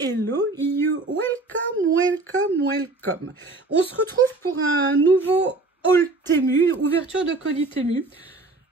Hello you, welcome, welcome, welcome. On se retrouve pour un nouveau haul Temu, ouverture de colis Temu.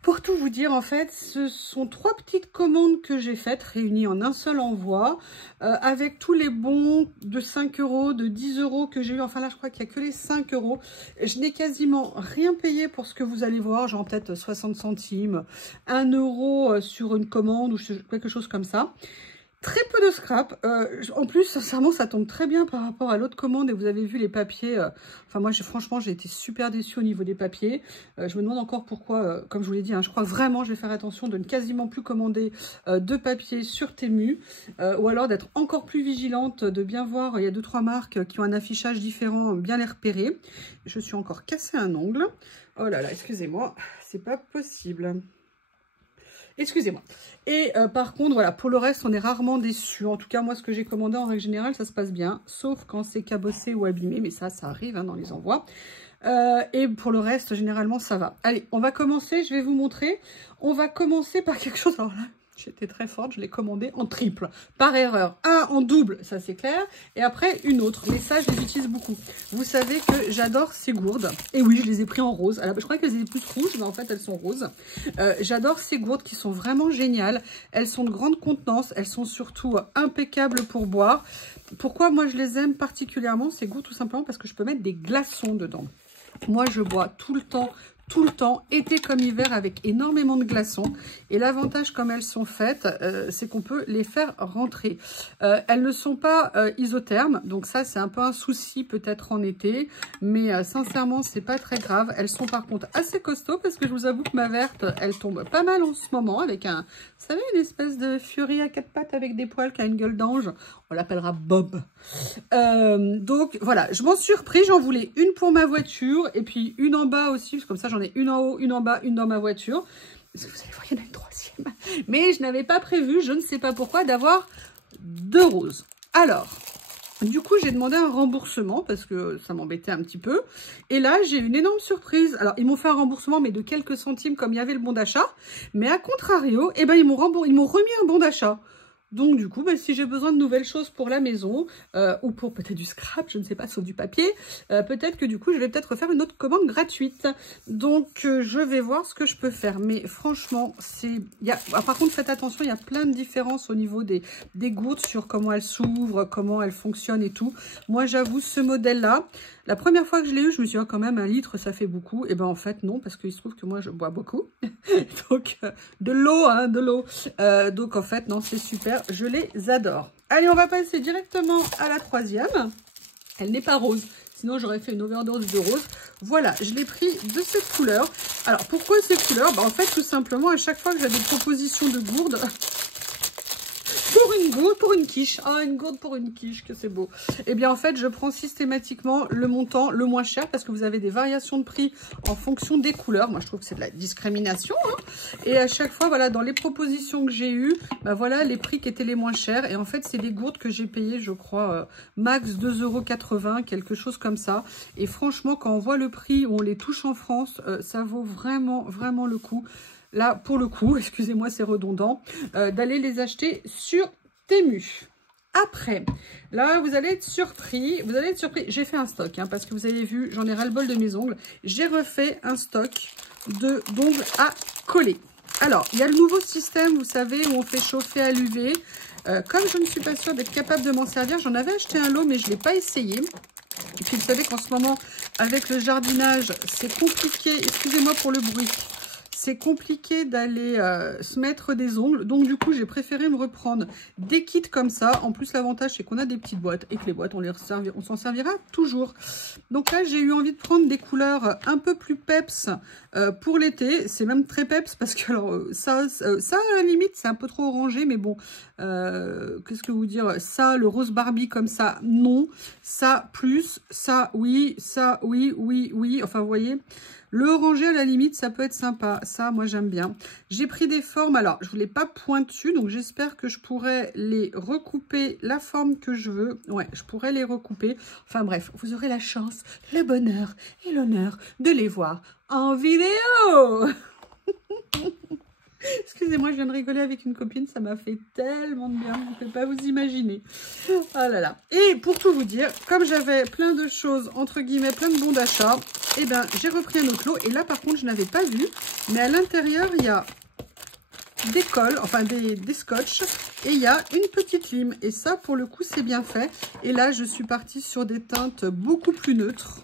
Pour tout vous dire, en fait, ce sont 3 petites commandes que j'ai faites, réunies en un seul envoi, avec tous les bons de 5 €, de 10 € que j'ai eu. Enfin là, je crois qu'il n'y a que les 5 €. Je n'ai quasiment rien payé pour ce que vous allez voir, genre peut-être 60 centimes, 1 € sur une commande ou quelque chose comme ça. Très peu de scrap. En plus, sincèrement, ça tombe très bien par rapport à l'autre commande. Et vous avez vu les papiers. Enfin, moi, franchement, j'ai été super déçue au niveau des papiers. Je me demande encore pourquoi, comme je vous l'ai dit, hein, je crois vraiment je vais faire attention de ne quasiment plus commander de papier sur Temu. Ou alors d'être encore plus vigilante, de bien voir. Il y a 2-3 marques qui ont un affichage différent, bien les repérer. Je suis encore cassé un ongle. Oh là là, excusez-moi, c'est pas possible. Excusez-moi. Et par contre, voilà, pour le reste, on est rarement déçus. En tout cas, moi, ce que j'ai commandé, en règle générale, ça se passe bien. Sauf quand c'est cabossé ou abîmé. Mais ça arrive hein, dans les envois. Et pour le reste, généralement, ça va. Allez, on va commencer. Je vais vous montrer. On va commencer par quelque chose. Alors là, j'étais très forte. Je l'ai commandé en triple, par erreur. Un en double, ça c'est clair. Et après, une autre. Mais ça, je les utilise beaucoup. Vous savez que j'adore ces gourdes. Et oui, je les ai pris en rose. Alors, je crois qu'elles étaient plus rouges, mais en fait, elles sont roses. J'adore ces gourdes qui sont vraiment géniales. Elles sont de grande contenance.Elles sont surtout impeccables pour boire. Pourquoi moi, je les aime particulièrement, ces gourdes, tout simplement parce que je peux mettre des glaçons dedans. Moi, je bois tout le temps, été comme hiver, avec énormément de glaçons. Et l'avantage, comme elles sont faites, c'est qu'on peut les faire rentrer. Elles ne sont pas isothermes, donc ça, c'est un peu un souci peut-être en été. Mais sincèrement, c'est pas très grave. Elles sont par contre assez costauds, parce que je vous avoue que ma verte, elle tombe pas mal en ce moment, avec un, vous savez, une espèce de furie à 4 pattes avec des poils qui a une gueule d'ange. On l'appellera Bob. Donc voilà, je m'en suis repris. J'en voulais une pour ma voiture et puis une en bas aussi. Parce que comme ça, j'en ai une en haut, une en bas, une dans ma voiture. Parce que vous allez voir, il y en a une 3e. Mais je n'avais pas prévu, je ne sais pas pourquoi, d'avoir 2 roses. Alors, du coup, j'ai demandé un remboursement parce que ça m'embêtait un petit peu. Et là, j'ai une énorme surprise. Alors, ils m'ont fait un remboursement, mais de quelques centimes comme il y avait le bon d'achat. Mais à contrario, eh ben, ils m'ont remis un bon d'achat. Donc du coup, bah, si j'ai besoin de nouvelles choses pour la maison, ou pour peut-être du scrap, je ne sais pas, sauf du papier, peut-être que du coup, je vais peut-être refaire une autre commande gratuite. Donc je vais voir ce que je peux faire. Mais franchement, par contre, faites attention, il y a plein de différences au niveau des gourdes sur comment elles s'ouvrent, comment elles fonctionnent et tout. Moi, j'avoue, ce modèle-là, la première fois que je l'ai eu, je me suis dit, oh, quand même, 1 litre, ça fait beaucoup. Et ben en fait, non, parce qu'il se trouve que moi, je bois beaucoup. Donc, de l'eau, hein, de l'eau. Donc, en fait, non, c'est super. Je les adore. Allez, on va passer directement à la 3e. Elle n'est pas rose. Sinon, j'aurais fait une overdose de rose. Voilà, je l'ai pris de cette couleur. Alors, pourquoi cette couleur? En fait, tout simplement, à chaque fois que j'ai des propositions de gourdes... pour une quiche. Ah, une gourde pour une quiche, que c'est beau. Eh bien, en fait, je prends systématiquement le montant le moins cher parce que vous avez des variations de prix en fonction des couleurs. Moi, je trouve que c'est de la discrimination. Hein. Et à chaque fois, voilà, dans les propositions que j'ai eues, bah, voilà les prix qui étaient les moins chers. Et en fait, c'est des gourdes que j'ai payées, je crois, max 2,80 €, quelque chose comme ça. Et franchement, quand on voit le prix où on les touche en France, ça vaut vraiment, vraiment le coup. Là, pour le coup, excusez-moi, c'est redondant, d'aller les acheter sur Temu. Après, là, vous allez être surpris. J'ai fait un stock, hein, parce que vous avez vu, j'en ai ras-le-bol de mes ongles. J'ai refait un stock d'ongles à coller. Alors, il y a le nouveau système, vous savez, où on fait chauffer à l'UV. Comme je ne suis pas sûre d'être capable de m'en servir, j'en avais acheté un lot, mais je ne l'ai pas essayé. Et puis, vous savez qu'en ce moment, avec le jardinage, c'est compliqué. Excusez-moi pour le bruit. C'est compliqué d'aller se mettre des ongles. Donc, du coup, j'ai préféré me reprendre des kits comme ça. En plus, l'avantage, c'est qu'on a des petites boîtes et que les boîtes, on s'en servira toujours. Donc là, j'ai eu envie de prendre des couleurs un peu plus peps pour l'été. C'est même très peps parce que alors, ça, à la limite, c'est un peu trop orangé. Mais bon, qu'est-ce que vous dire? Ça, le rose Barbie comme ça, non. Ça, plus. Ça, oui. Ça, oui, oui, oui. Enfin, vous voyez... Le orangé, à la limite, ça peut être sympa. Ça, moi, j'aime bien. J'ai pris des formes. Alors, je ne voulais pas pointues, donc j'espère que je pourrai les recouper la forme que je veux. Ouais, je pourrais les recouper. Enfin, bref, vous aurez la chance, le bonheur et l'honneur de les voir en vidéo. Excusez-moi, je viens de rigoler avec une copine, ça m'a fait tellement de bien, vous ne pouvez pas vous imaginer. Oh là là. Et pour tout vous dire, comme j'avais plein de choses, entre guillemets, plein de bons d'achat, eh ben, j'ai repris un autre lot. Et là, par contre, je n'avais pas vu, mais à l'intérieur, il y a des cols, enfin des scotch, et il y a une petite lime. Et ça, pour le coup, c'est bien fait. Et là, je suis partie sur des teintes beaucoup plus neutres.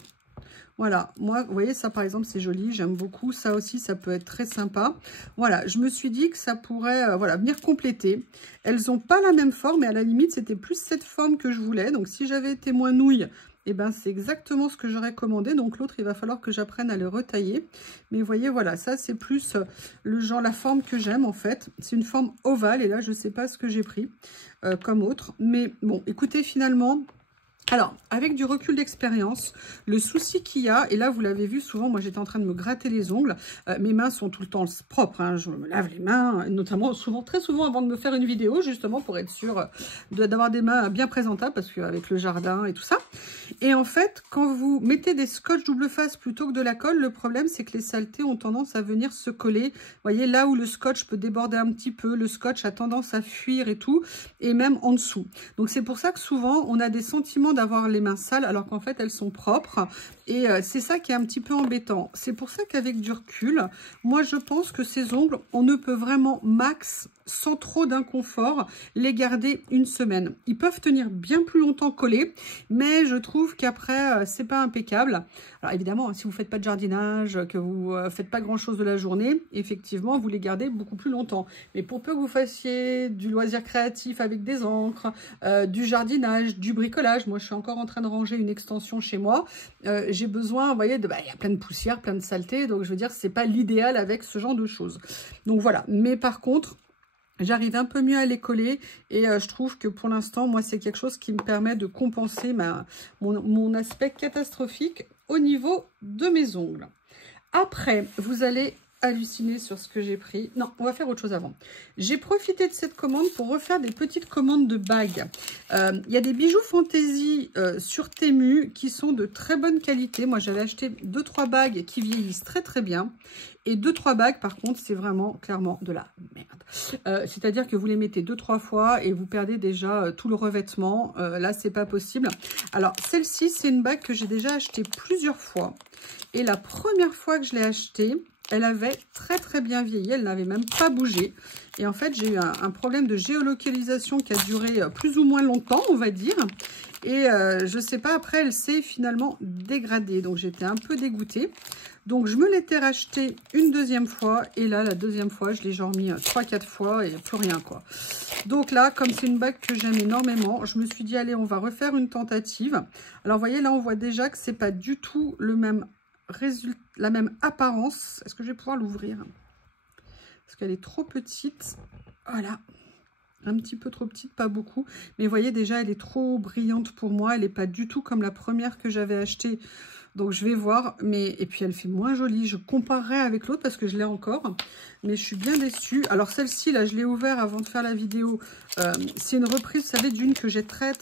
Voilà, moi, vous voyez, ça par exemple, c'est joli, j'aime beaucoup. Ça aussi, ça peut être très sympa. Voilà, je me suis dit que ça pourrait voilà, venir compléter. Elles n'ont pas la même forme, mais à la limite, c'était plus cette forme que je voulais. Donc, si j'avais été moins nouille, eh ben, c'est exactement ce que j'aurais commandé. Donc, l'autre, il va falloir que j'apprenne à le retailler. Mais vous voyez, voilà, ça, c'est plus le genre, la forme que j'aime, en fait. C'est une forme ovale, et là, je ne sais pas ce que j'ai pris comme autre. Mais bon, écoutez, finalement... Alors, avec du recul d'expérience, le souci qu'il y a, et là vous l'avez vu souvent, moi j'étais en train de me gratter les ongles, mes mains sont tout le temps propres, hein, je me lave les mains, notamment très souvent avant de me faire une vidéo, justement pour être sûre d'avoir des mains bien présentables, parce qu'avec le jardin et tout ça. Et en fait, quand vous mettez des scotch double face plutôt que de la colle, le problème c'est que les saletés ont tendance à venir se coller. Vous voyez, là où le scotch peut déborder un petit peu, le scotch a tendance à fuir et tout, et même en dessous. Donc c'est pour ça que souvent on a des sentiments d'avoir les mains sales alors qu'en fait elles sont propres et c'est ça qui est un petit peu embêtant. C'est pour ça qu'avec du recul, moi je pense que ces ongles, on ne peut vraiment max, sans trop d'inconfort, les garder une semaine. Ils peuvent tenir bien plus longtemps collés, mais je trouve qu'après c'est pas impeccable. Alors évidemment, si vous faites pas de jardinage, que vous faites pas grand chose de la journée, effectivement vous les gardez beaucoup plus longtemps. Mais pour peu que vous fassiez du loisir créatif avec des encres, du jardinage, du bricolage, moi je suis encore en train de ranger une extension chez moi, j'ai besoin, vous voyez, il y a plein de poussière, plein de saleté, donc je veux dire c'est pas l'idéal avec ce genre de choses. Donc voilà, mais par contre, j'arrive un peu mieux à les coller et je trouve que pour l'instant, moi, c'est quelque chose qui me permet de compenser mon aspect catastrophique au niveau de mes ongles. Après, vous allez halluciner sur ce que j'ai pris. Non, on va faire autre chose avant. J'ai profité de cette commande pour refaire des petites commandes de bagues. Il y a des bijoux fantaisie sur Temu qui sont de très bonne qualité. Moi, j'avais acheté 2-3 bagues qui vieillissent très très bien. Et 2-3 bagues, par contre, c'est vraiment clairement de la merde. C'est-à-dire que vous les mettez 2-3 fois et vous perdez déjà tout le revêtement. Là, c'est pas possible. Alors, celle-ci, c'est une bague que j'ai déjà achetée plusieurs fois. Et la première fois que je l'ai achetée, elle avait très très bien vieilli. Elle n'avait même pas bougé. Et en fait, j'ai eu un problème de géolocalisation qui a duré plus ou moins longtemps, on va dire. Et je sais pas, après, elle s'est finalement dégradée. Donc, j'étais un peu dégoûtée. Donc, je me l'étais racheté une deuxième fois. Et là, la deuxième fois, je l'ai genre mis 3-4 fois et plus rien, quoi. Donc là, comme c'est une bague que j'aime énormément, je me suis dit, allez, on va refaire une tentative. Alors, vous voyez, là, on voit déjà que c'est pas du tout le même résultat, la même apparence. Est-ce que je vais pouvoir l'ouvrir? Parce qu'elle est trop petite. Voilà. Un petit peu trop petite, pas beaucoup. Mais vous voyez, déjà, elle est trop brillante pour moi. Elle n'est pas du tout comme la première que j'avais achetée. Donc, je vais voir. Et puis, elle fait moins jolie. Je comparerai avec l'autre parce que je l'ai encore. Mais je suis bien déçue. Alors, celle-ci, là, je l'ai ouverte avant de faire la vidéo. C'est une reprise, vous savez, d'une que j'ai très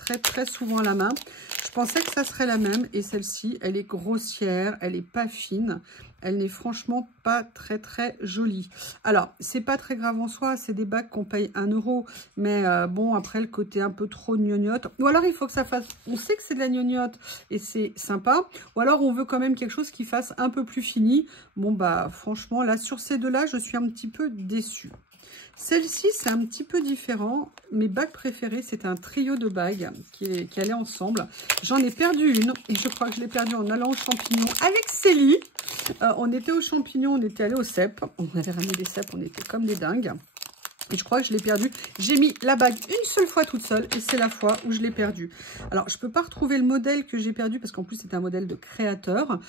souvent à la main. Je pensais que ça serait la même. Et celle-ci, elle est grossière. Elle n'est pas fine. Elle n'est franchement pas très jolie. Alors, c'est pas très grave en soi. C'est des bagues qu'on paye 1 €. Mais bon, après, le côté un peu trop gnognotte. Ou alors, il faut que ça fasse... On sait que c'est de la gnognotte et c'est sympa. Ou alors, on veut quand même quelque chose qui fasse un peu plus fini. Bon, bah, franchement, là, sur ces deux-là, je suis un petit peu déçue. Celle-ci, c'est un petit peu différent. Mes bagues préférées, c'est un trio de bagues qui allaient ensemble. J'en ai perdu une et je crois que je l'ai perdue en allant aux champignons avec Célie. On était aux champignons, on était allé au cèpe. On avait ramené des cèpes, on était comme des dingues. Et je crois que je l'ai perdue. J'ai mis la bague une seule fois toute seule et c'est la fois où je l'ai perdue. Alors, je ne peux pas retrouver le modèle que j'ai perdu parce qu'en plus, c'est un modèle de créateur.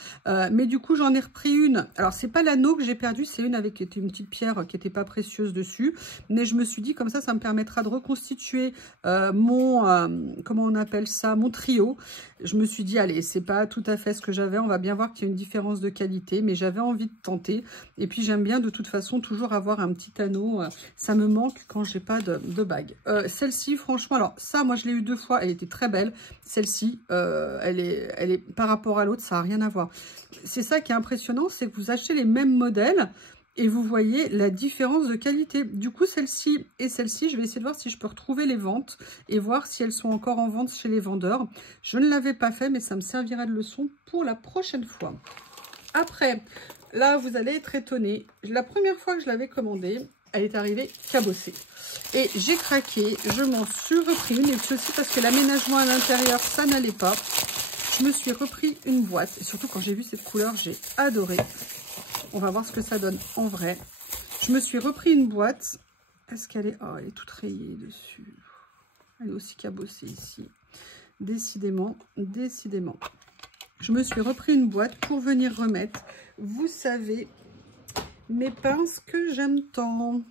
Mais du coup, j'en ai repris une. Alors, c'est pas l'anneau que j'ai perdu, c'est une avec une petite pierre qui n'était pas précieuse dessus. Mais je me suis dit, comme ça me permettra de reconstituer comment on appelle ça, mon trio. Je me suis dit, allez, c'est pas tout à fait ce que j'avais. On va bien voir qu'il y a une différence de qualité. Mais j'avais envie de tenter. Et puis, j'aime bien de toute façon toujours avoir un petit anneau. Ça me manque quand j'ai pas de bague. Celle-ci, franchement, alors ça, moi je l'ai eu 2 fois, elle était très belle. Celle-ci, elle est par rapport à l'autre, ça n'a rien à voir. C'est ça qui est impressionnant, c'est que vous achetez les mêmes modèles Et vous voyez la différence de qualité. Du coup, celle-ci et celle-ci, je vais essayer de voir si je peux retrouver les ventes et voir si elles sont encore en vente chez les vendeurs. Je ne l'avais pas fait, mais ça me servira de leçon pour la prochaine fois. Après, là, vous allez être étonnés. La première fois que je l'avais commandée, elle est arrivée cabossée. Et j'ai craqué, je m'en suis repris une. Et ceci parce que l'aménagement à l'intérieur, ça n'allait pas. Je me suis repris une boîte. Et surtout, quand j'ai vu cette couleur, j'ai adoré. On va voir ce que ça donne en vrai. Je me suis repris une boîte. Est-ce qu'elle est... Oh, elle est toute rayée dessus. Elle est aussi cabossée ici. Décidément, décidément. Je me suis repris une boîte pour venir remettre, vous savez, mes pinces que j'aime tant.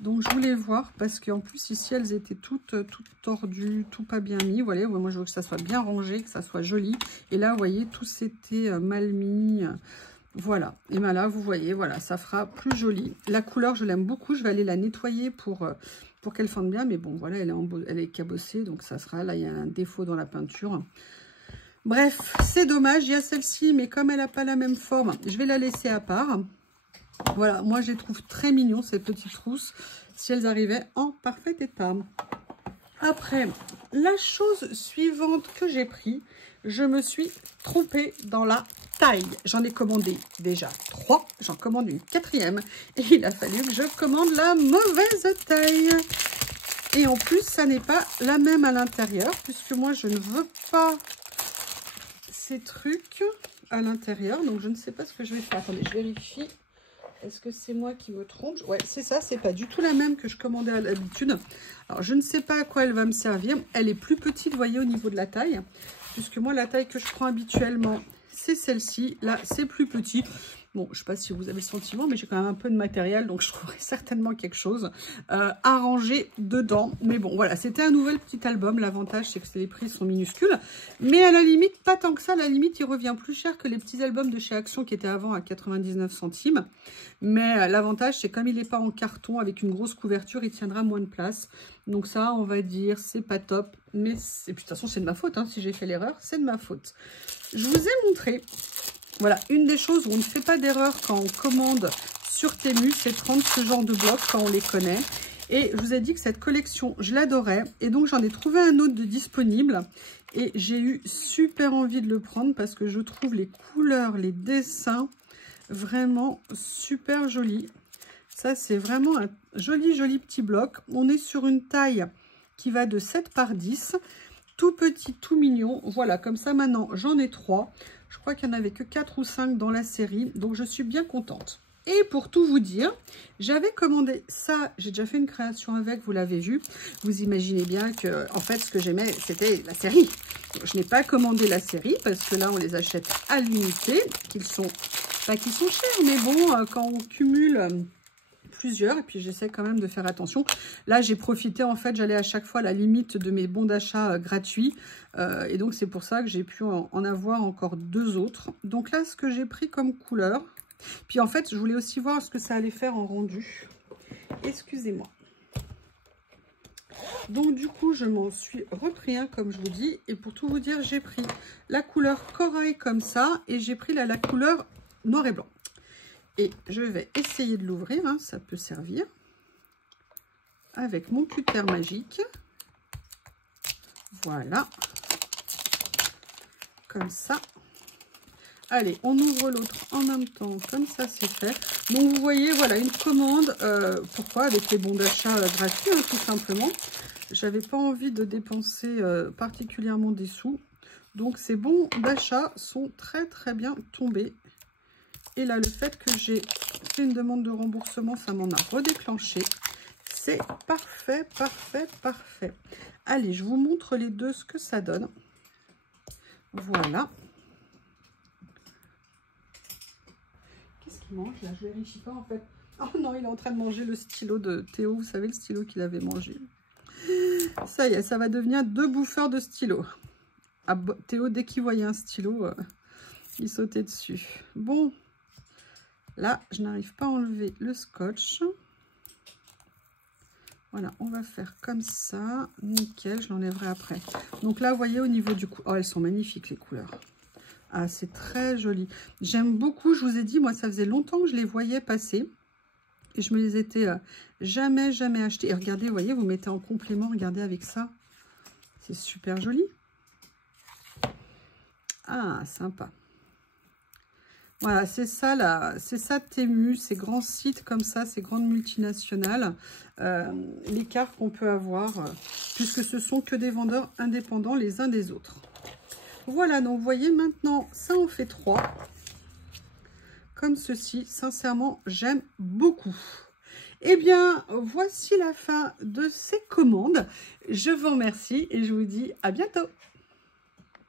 Donc, je voulais voir parce qu'en plus, ici, elles étaient toutes tordues, tout pas bien mis. Vous voyez, moi, je veux que ça soit bien rangé, que ça soit joli. Et là, vous voyez, tout s'était mal mis. Voilà. Et bien là, vous voyez, voilà, ça fera plus joli. La couleur, je l'aime beaucoup. Je vais aller la nettoyer pour qu'elle fende bien. Mais bon, voilà, elle est cabossée. Donc, ça sera, là, il y a un défaut dans la peinture. Bref, c'est dommage. Il y a celle-ci, mais comme elle n'a pas la même forme, je vais la laisser à part. Voilà, moi, je les trouve très mignons, ces petites trousses, si elles arrivaient en parfait état. Après, la chose suivante que j'ai pris, je me suis trompée dans la taille. J'en ai commandé déjà 3, j'en commande une 4e. Et il a fallu que je commande la mauvaise taille. Et en plus, ça n'est pas la même à l'intérieur, puisque moi, je ne veux pas ces trucs à l'intérieur. Donc, je ne sais pas ce que je vais faire. Attendez, je vérifie. Est-ce que c'est moi qui me trompe? Ouais, c'est ça, c'est pas du tout la même que je commandais à l'habitude. Alors, je ne sais pas à quoi elle va me servir. Elle est plus petite, vous voyez, au niveau de la taille. Puisque moi, la taille que je prends habituellement, c'est celle-ci. Là, c'est plus petit. Bon, je ne sais pas si vous avez le sentiment, mais j'ai quand même un peu de matériel, donc je trouverai certainement quelque chose à ranger dedans. Mais bon, voilà, c'était un nouvel petit album. L'avantage, c'est que les prix sont minuscules. Mais à la limite, pas tant que ça. À la limite, il revient plus cher que les petits albums de chez Action qui étaient avant à 99 centimes. Mais l'avantage, c'est comme il n'est pas en carton avec une grosse couverture, il tiendra moins de place. Donc ça, on va dire, c'est pas top. Mais de toute façon, c'est de ma faute. Hein. Si j'ai fait l'erreur, c'est de ma faute. Je vous ai montré... Voilà, une des choses où on ne fait pas d'erreur quand on commande sur Temu, c'est prendre ce genre de blocs quand on les connaît. Et je vous ai dit que cette collection, je l'adorais. Et donc, j'en ai trouvé un autre de disponible. Et j'ai eu super envie de le prendre parce que je trouve les couleurs, les dessins vraiment super jolis. Ça, c'est vraiment un joli, joli petit bloc. On est sur une taille qui va de 7 par 10. Tout petit, tout mignon. Voilà, comme ça, maintenant, j'en ai 3. Je crois qu'il n'y en avait que 4 ou 5 dans la série. Donc, je suis bien contente. Et pour tout vous dire, j'avais commandé ça. J'ai déjà fait une création avec, vous l'avez vu. Vous imaginez bien que, en fait, ce que j'aimais, c'était la série. Donc, je n'ai pas commandé la série parce que là, on les achète à l'unité. Qu'ils sont, pas qu'ils sont chers, mais bon, quand on cumule... plusieurs, et puis j'essaie quand même de faire attention. Là, j'ai profité, en fait, j'allais à chaque fois à la limite de mes bons d'achat gratuits, et donc c'est pour ça que j'ai pu en avoir encore 2 autres. Donc là, ce que j'ai pris comme couleur, puis en fait, je voulais aussi voir ce que ça allait faire en rendu. Excusez-moi. Donc du coup, je m'en suis repris un, comme je vous dis, et pour tout vous dire, j'ai pris la couleur corail comme ça, et j'ai pris la couleur noir et blanc. Et je vais essayer de l'ouvrir, hein, ça peut servir, avec mon cutter magique. Voilà. Comme ça. Allez, on ouvre l'autre en même temps, comme ça c'est fait. Donc vous voyez, voilà, une commande. Pourquoi? Avec les bons d'achat gratuits, hein, tout simplement. J'avais pas envie de dépenser particulièrement des sous. Donc ces bons d'achat sont très très bien tombés. Et là, le fait que j'ai fait une demande de remboursement, ça m'en a redéclenché. C'est parfait, parfait, parfait. Allez, je vous montre les deux, ce que ça donne. Voilà. Qu'est-ce qu'il mange là? Je ne vérifie pas en fait. Oh non, il est en train de manger le stylo de Théo. Vous savez, le stylo qu'il avait mangé. Ça y est, ça va devenir 2 bouffeurs de stylo. Ah, Théo, dès qu'il voyait un stylo, il sautait dessus. Bon. Là, je n'arrive pas à enlever le scotch. Voilà, on va faire comme ça. Nickel, je l'enlèverai après. Donc là, vous voyez, au niveau du cou... Oh, elles sont magnifiques, les couleurs. Ah, c'est très joli. J'aime beaucoup, je vous ai dit, moi, ça faisait longtemps que je les voyais passer. Et je me les étais jamais achetés. Et regardez, vous voyez, vous mettez en complément, regardez avec ça. C'est super joli. Ah, sympa. Voilà, c'est ça là, c'est ça Temu, ces grands sites comme ça, ces grandes multinationales, l'écart qu'on peut avoir, puisque ce sont que des vendeurs indépendants les uns des autres. Voilà, donc vous voyez maintenant, ça en fait 3. Comme ceci, sincèrement, j'aime beaucoup. Eh bien, voici la fin de ces commandes. Je vous remercie et je vous dis à bientôt.